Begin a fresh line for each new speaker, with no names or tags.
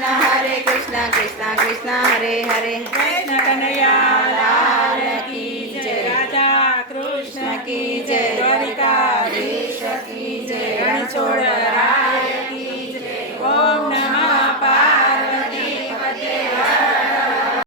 कृष्ण, हरे कृष्ण कृष्ण कृष्ण, हरे हरे।
कृष्ण कन्हैया,
लाल की जय।
राधा कृष्ण की जय।
राधिका की जय। रणछोड़